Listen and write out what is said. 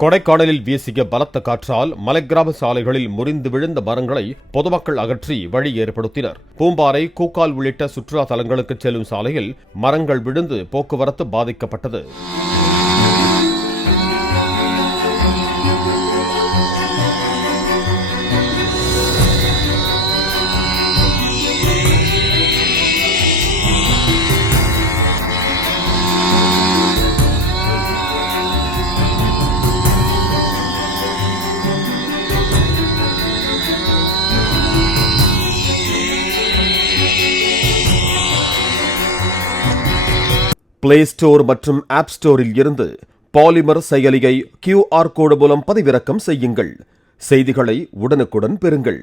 கொடைக்கானலில் வீசிய பலத்த காற்றால் மலைக்கிராம சாலைகளில் முறிந்து விழுந்த மரங்களை பொதுமக்கள் அகற்றி வழி ஏற்படுத்தினர். பூம்பாறை, கூக்கால் உள்ளிட்ட சுற்றுலா தலங்களுக்கு செல்லும் சாலையில் மரங்கள் விழுந்து போக்குவரத்து பாதிக்கப்பட்டது. பிளே ஸ்டோர் மற்றும் ஆப் ஸ்டோரில் இருந்து பாலிமர் செயலியை QR கோடு மூலம் பதிவிறக்கம் செய்யுங்கள். செய்திகளை உடனுக்குடன் பெறுங்கள்.